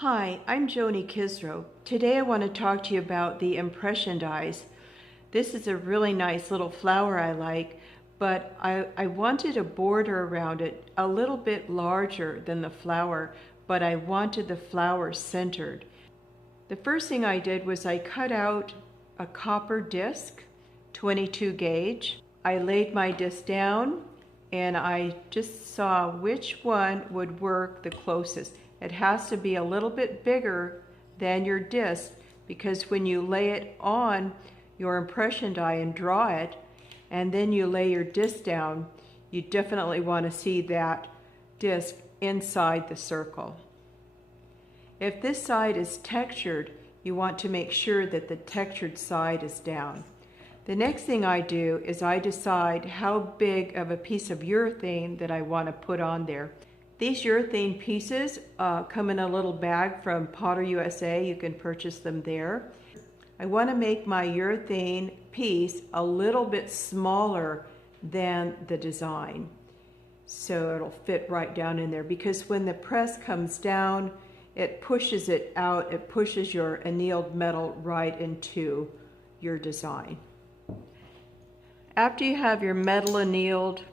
Hi, I'm Joni Kisro. Today I want to talk to you about the impression dies. This is a really nice little flower I like, but I wanted a border around it a little bit larger than the flower, but I wanted the flower centered. The first thing I did was I cut out a copper disc, 22 gauge. I laid my disc down and I just saw which one would work the closest. It has to be a little bit bigger than your disc because when you lay it on your impression die and draw it, and then you lay your disc down, you definitely want to see that disc inside the circle. If this side is textured, you want to make sure that the textured side is down. The next thing I do is I decide how big of a piece of urethane that I want to put on there. These urethane pieces come in a little bag from Potter USA. You can purchase them there. I want to make my urethane piece a little bit smaller than the design, so it'll fit right down in there, because when the press comes down, it pushes it out. It pushes your annealed metal right into your design. After you have your metal annealed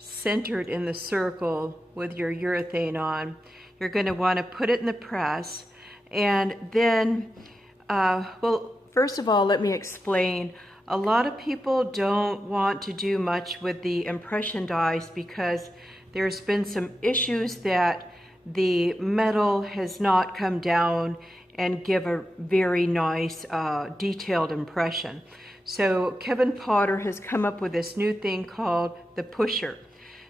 centered in the circle with your urethane on, you're going to want to put it in the press. And then, well, first of all, let me explain. A lot of people don't want to do much with the impression dies because there's been some issues that the metal has not come down and give a very nice detailed impression. So Kevin Potter has come up with this new thing called the pusher.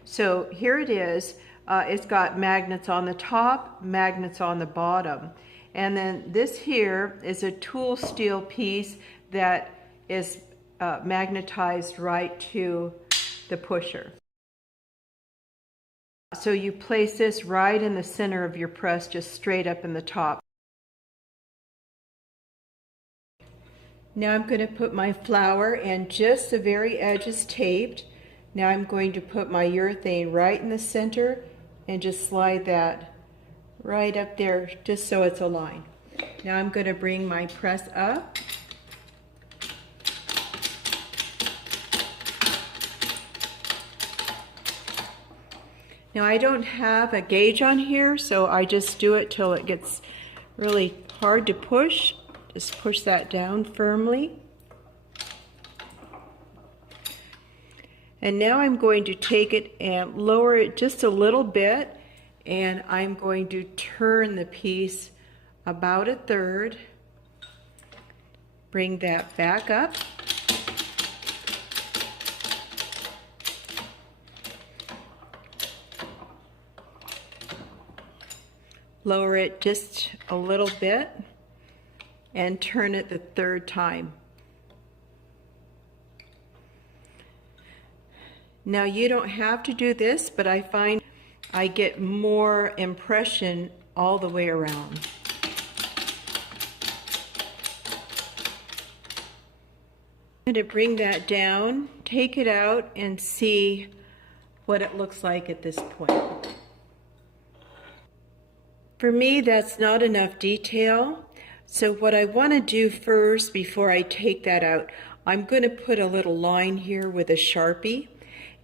So here it is. It's got magnets on the top, magnets on the bottom. And then this here is a tool steel piece that is magnetized right to the pusher. So you place this right in the center of your press, just straight up in the top. Now I'm going to put my flower, and just the very edge is taped. Now I'm going to put my urethane right in the center and just slide that right up there just so it's aligned. Now I'm going to bring my press up. Now I don't have a gauge on here, so I just do it till it gets really hard to push. Just push that down firmly. And now I'm going to take it and lower it just a little bit, and I'm going to turn the piece about a third. Bring that back up. Lower it just a little bit and turn it the third time. Now you don't have to do this, but I find I get more impression all the way around. I'm going to bring that down, take it out, and see what it looks like at this point. For me, that's not enough detail. So what I want to do first, before I take that out, I'm going to put a little line here with a Sharpie.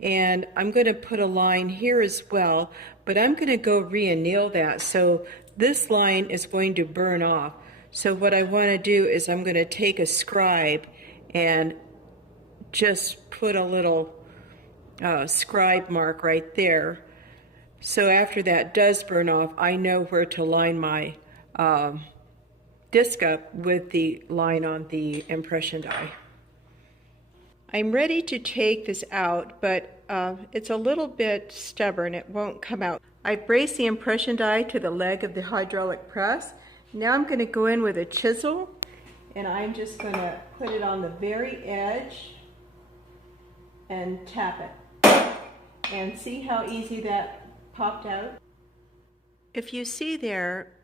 And I'm going to put a line here as well, but I'm going to go re-anneal that. So this line is going to burn off. So what I want to do is I'm going to take a scribe and just put a little scribe mark right there. So after that does burn off, I know where to line my disc up with the line on the impression die. I'm ready to take this out, but it's a little bit stubborn. It won't come out. I braced the impression die to the leg of the hydraulic press. Now I'm going to go in with a chisel, and I'm just going to put it on the very edge and tap it. And see how easy that popped out? If you see there,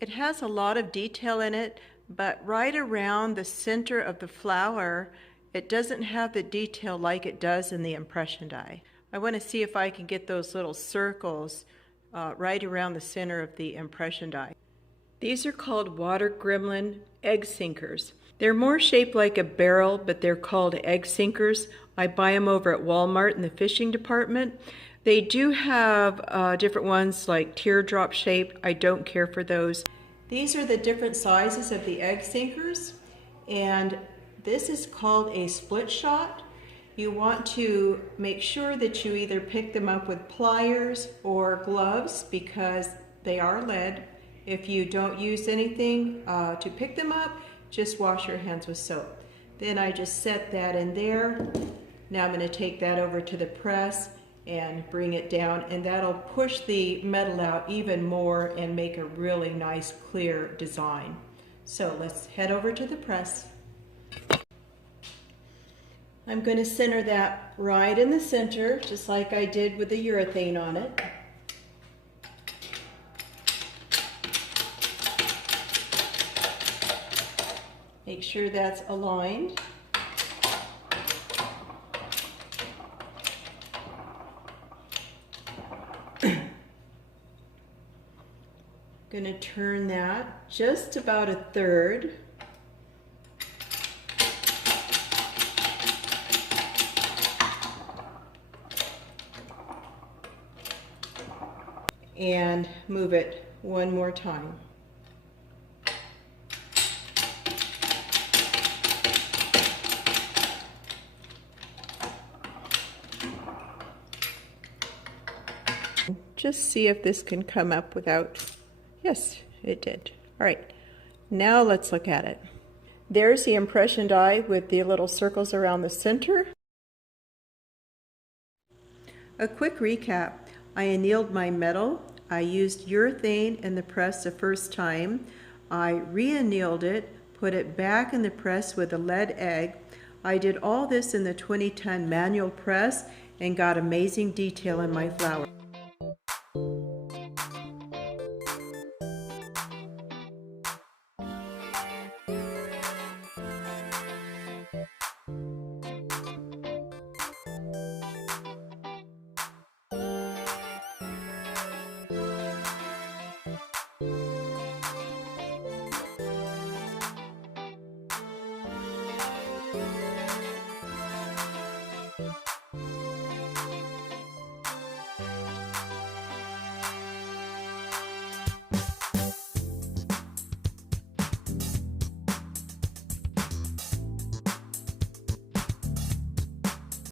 it has a lot of detail in it, but right around the center of the flower, it doesn't have the detail like it does in the impression die. I want to see if I can get those little circles right around the center of the impression die. These are called water gremlin egg sinkers. They're more shaped like a barrel, but they're called egg sinkers. I buy them over at Walmart in the fishing department. They do have different ones like teardrop shaped. I don't care for those. These are the different sizes of the egg sinkers, and this is called a split shot. You want to make sure that you either pick them up with pliers or gloves because they are lead. If you don't use anything to pick them up, just wash your hands with soap. Then I just set that in there. Now I'm going to take that over to the press and bring it down, and that'll push the metal out even more and make a really nice clear design. So let's head over to the press. I'm going to center that right in the center, just like I did with the urethane on it. Make sure that's aligned. Going to turn that just about a third. And move it one more time. Just see if this can come up without, yes, it did. All right, now let's look at it. There's the impression die with the little circles around the center. A quick recap. I annealed my metal. I used urethane in the press the first time. I re-annealed it, put it back in the press with a lead egg. I did all this in the 20-ton manual press and got amazing detail in my flower.